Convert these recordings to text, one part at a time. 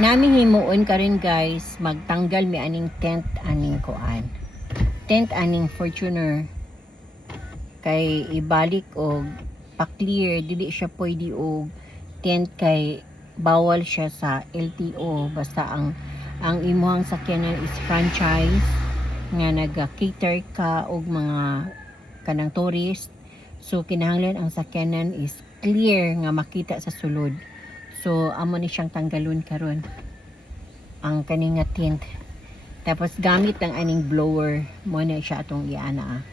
Nami himuon karon guys, magtanggal mi aning tent aning kuan. Tent aning Fortuner kay ibalik og pa-clear, dili siya pwede og tent kay bawal siya sa LTO basta ang imuhang sakyanan is franchise nga naga-cater ka og mga kanang tourist. So kinahanglan ang sakyanan is clear nga makita sa sulod. So amo ni siyang tanggalon karon ang kaninga tint. Tapos gamit ang aning blower mo na siya atong iana.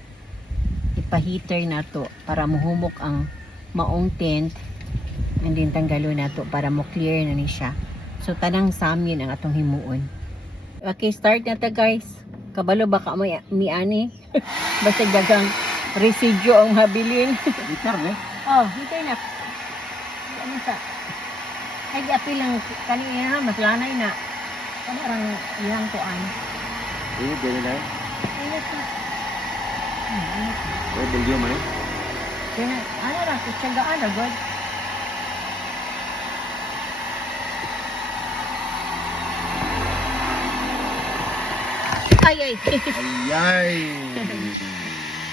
Ipa-heater na to para muhumok ang maong tint and then tanggalo na to para mo clear na ni siya. So tanang samin ang atong himuon. Okay, start na ta guys. Kabalo baka mi ani. Basta gagang residue ang habilin. Gitar eh. Oh, hintay na. Ano sa? Ay, apil lang kanina mas lanay na. Parang iyang kuan. Ini dili na. Ingat na. Ingat na. Kaya bulyo man eh. Kaya, ano ra, tsagaan na, God. Ay, ay. Ayay.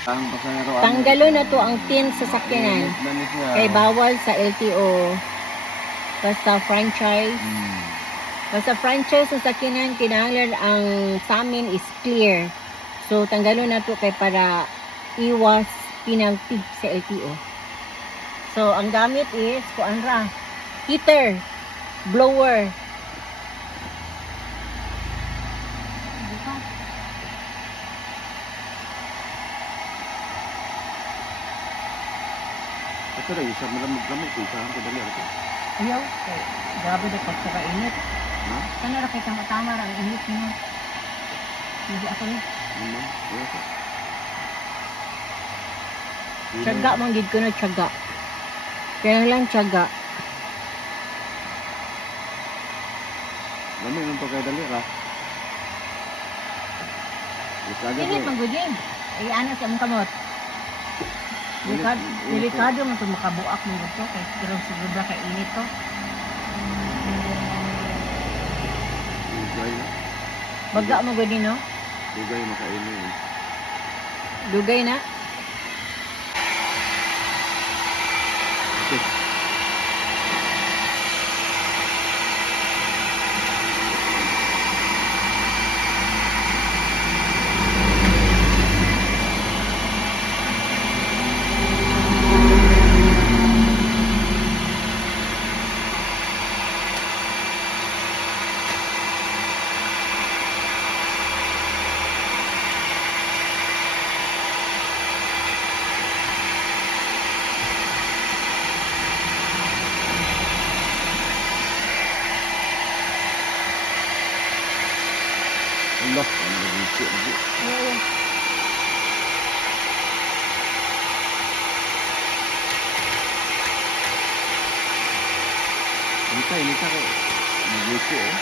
Ang pasahero. Tanggalo na to ang tin sa sakyanan. Kay bawal sa LTO. Basta franchise. Basta franchise sa sakyanan, kinahanglan ang sa amin is clear. So, tanggalo na to kay para iwas penalty sa LTO. So, ang gamit is, kuan ra, heater, blower. Ito na isa malamig-lamig kung saan ko dali ako. Ayaw, kay grabe na pagkakainit. Ha? Sana ra kay tama ra ang init mo. Hindi ako ni. Ano? Wala ka. Tiyaga man gid ko na tiyaga. Kaya lang tiyaga. Lamig nang to kay dali ra. Ikaga Init man gud din. Ay ana sa mong kamot. Delikado man to makabuak mo gusto kay pero siguro kay init to. Dugay na. Baga mo gud din no. Dugay makainin. Dugay na. Okay. Allah, ano ba dito? Oo. Inita ko. Nagluto eh.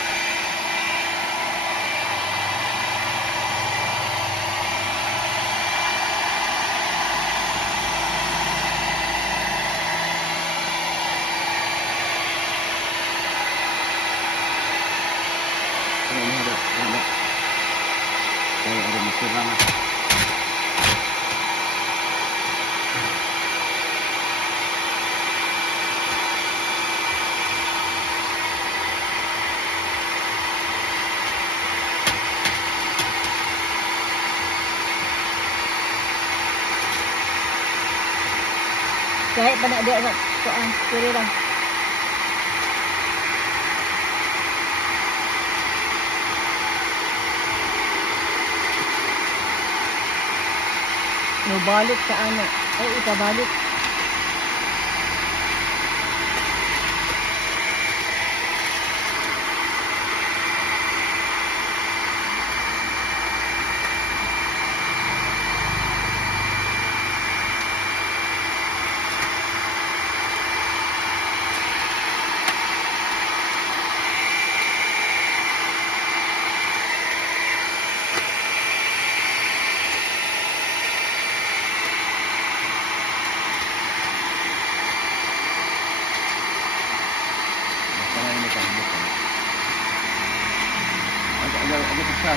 Ada. Kaya ada masira na. Kahit pa na di na kuan, pwede lang. No balik ka ana. Ay ikabalik. Ano ito siya?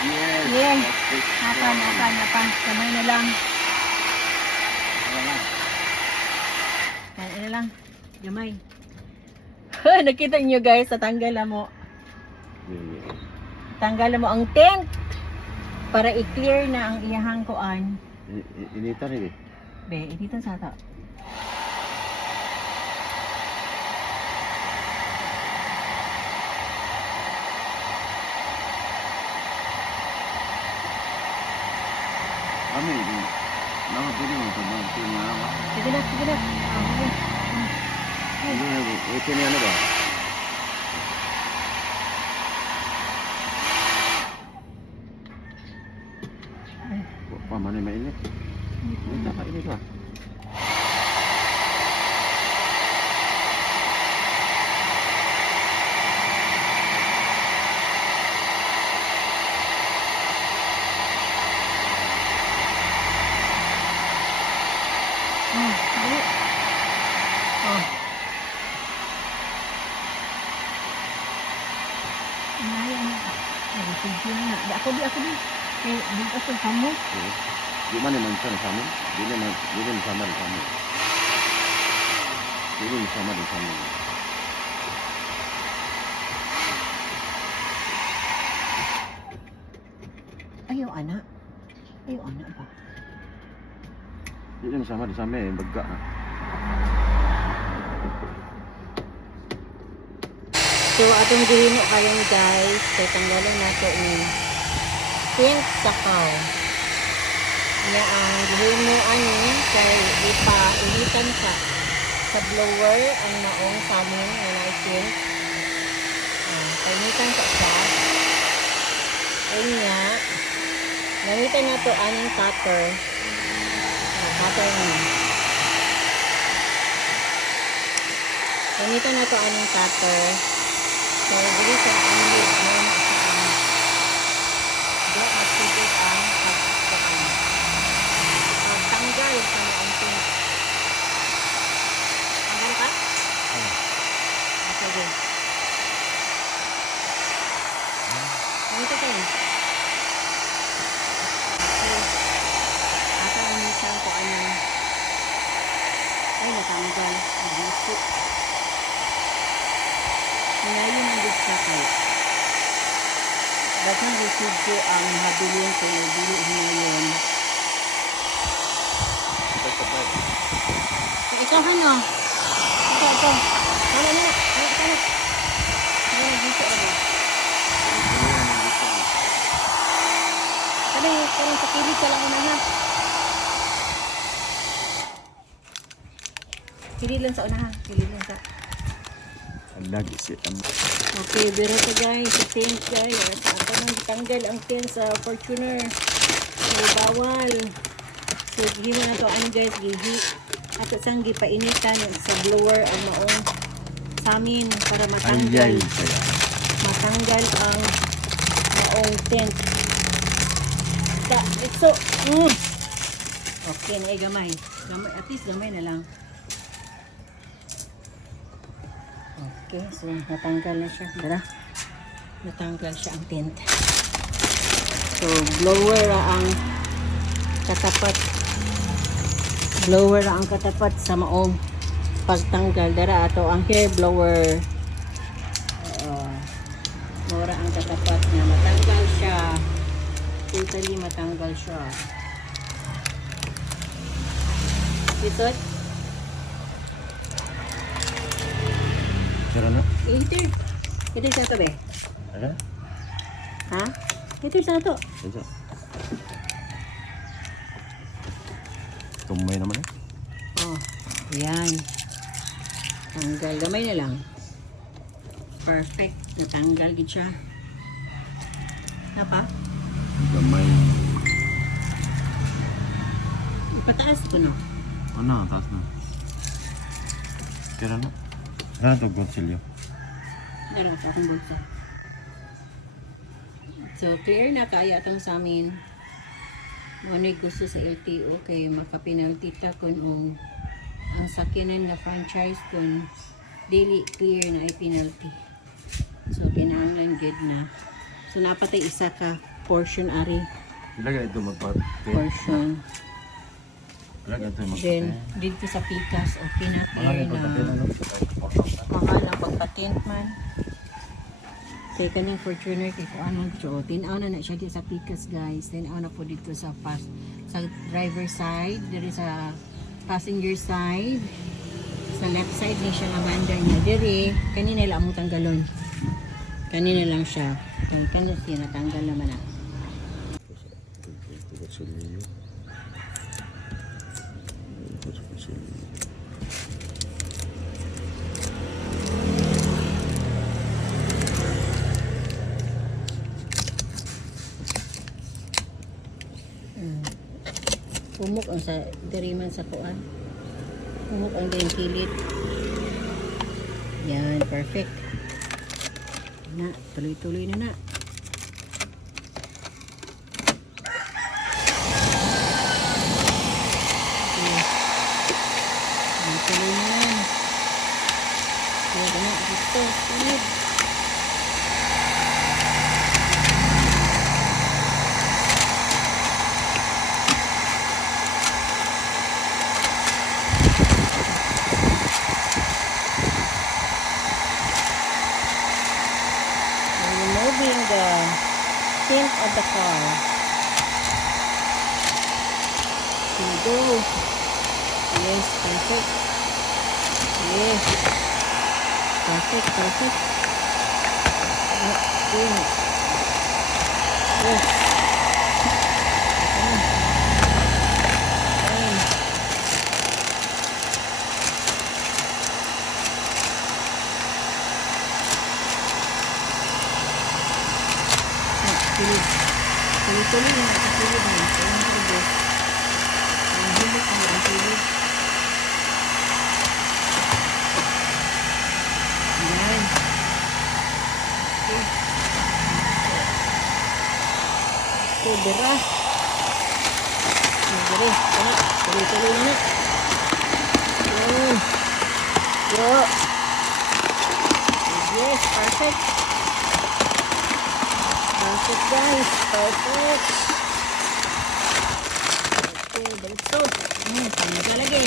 Yes. Yes. That's it. Apan. Kamay na lang. Wala na. Ano na lang. Gamay. Nakita niyo guys, tatanggal mo. Yeah. Tanggal mo ang tent para i-clear na ang iyahang kuan. Inita rin eh. Be, dito sa ato. Kami, nakapili mo sa mga tingawa. Sige na. Ah, sige. Ito niya ano ba? Pamanay mainit. Inita ka, init ba? Oh, dali. Oh. Ayan. Ay, sige na. Ako di. Eh, dito sa kamo. Di man naman siya sa amin. Di naman sama rin sa amin. Di naman sama rin sa amin. Ayaw, anak ba? Di naman sama rin sa amin. Baga na. So, atong gihimo kayon guys, kay tanggalan nato ni pink sa car. Nga ang gihimo ani kay ipainitan sa blower ang naong samin nga na pink. Painitan siya. Ayun nga. Gamitan na to aning cutter. Cutter niya. Gamitan na to aning cutter. So, dili sa ang lid mo do activate ang pagtanggal sa ang pink. Tanggal ka? Okay. Ganito kayo. Ata ang isang ko ano. Ay, natanggal. Nagluto. Ngayon ang gusto ko. Dagang receive ko ang habilin ko na dili ngayon. Ikaw ano? Ikaw. Wala na. Wala dito ano. Karang sa kilig ka lang unahan. Kilig lang sa unahan. Kilig lang sa... Lagi si Okay, biro to guys. Sa tent guys. Ito nang tanggal ang tent sa Fortuner. So, bawal. So, gihimo na to ano guys. Gihi. At isang gipainitan sa blower ang maong samin para matanggal. Matanggal ang maong tent. So, okay na gamay. At least gamay na lang. Okay, so natanggal na siya. Tara. Natanggal siya ang tent. So, blower ang katapat. Blower ang katapat sa maong pagtanggal. Dara ato ang hair blower. Blower ang katapat na matanggal siya. Totally matanggal siya. Ito. Tara na. Ito sa ito be. Ano? Ha? Ito sa ito. Ito. Tumay naman eh. Oh, yan. Tanggal. Gamay na lang. Perfect. Natanggal gid siya. Apa? Gamay. Pataas ko no. Ano, taas na. Kira na. Ano ito, Gonsilyo? Dala sa akong bulsa. So, clear na kaya itong sa amin. Muna gusto sa LTO kay makapinalty ta kung ang sakyanan nga franchise kung daily clear na ay penalty. So, kinahanglan good na. So, napatay isa ka portion ari. Ilagay ito magpate. Portion. Ilagay ito magpate. Then, dito sa pikas, okay na Mahal clear yung pagpate na, na. no? Mahal ang pagpatent man. Kaya kaning Fortuner kay kuanon siya. Tinaw na siya dito sa pikas guys. Tinaw na po dito sa sa driver side. Dito sa passenger side. Sa left side ni siya nga banda niya. Diri, kanina lang mo tanggalon. Kanina lang siya. Kanina siya natanggal naman na. Gonsilyo. Humok ang sa diriman sa kuan. Humok ang din kilid. Yan, perfect. Na, tuloy-tuloy na na. Okay. Tuloy na yan. Tuloy na, dito, tulid. Removing the tint of the car. Here we go. Yes, perfect. Yes. Perfect, perfect. Okay. Yes. Okay. Okay. Tulid. Tuloy-tuloy na ang tulid na. Ang tulid. Ang hulog na ang tulid. Ayan. Okay. Okay, dira. Dira. Tuloy-tuloy na. Ayan. Yo. Yes, perfect. Perfect guys, perfect. Okay, dito. Tanggal lagi.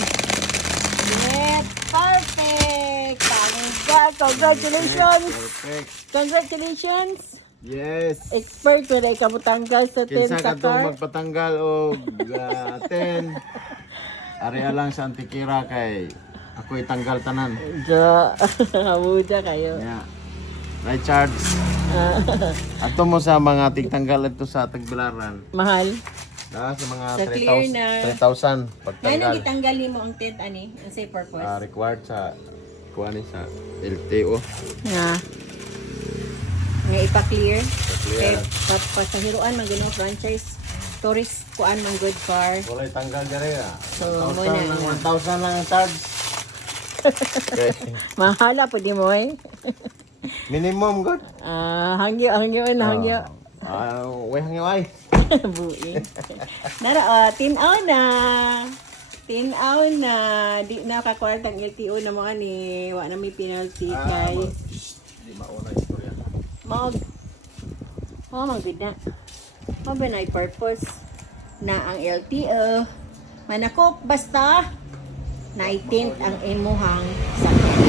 Yes, perfect. Tanggal, congratulations. Perfect. Congratulations. Yes. Expert ko na ikaw tanggal sa 10 Kinsa sa ka to car. magpatanggal og 10. Area lang sa Antikira kay ako'y tanggal tanan. Jo, hamuda kayo. Yeah. Right charge. Ato mo sa mga tigtanggal ito sa Tagbilaran. Mahal. Sa mga Sa clear na. 3,000 Ngayon pagtanggal. ang gitanggalin mo ang tent ani, ang say purpose. Required sa kuani sa LTO. Nga. Nga ipa-clear. Clear. Okay, pasahiruan man gino franchise tourist kuan man good car. Walay tanggal dere. So, 1,000 muna lang, na. 1,000 lang ang charge. Okay. Mahala po di mo eh. Minimum good. Hangyo hangyo. Way hangiway. Buing. Nara tinaw na. Tinaw na. Di na kakuha ang LTO na mo ani. Wa na may penalty kay. Di mauna istorya. Mag good na. Mo ba na purpose na ang LTO manakop basta na-tint ang imuhang sakyan.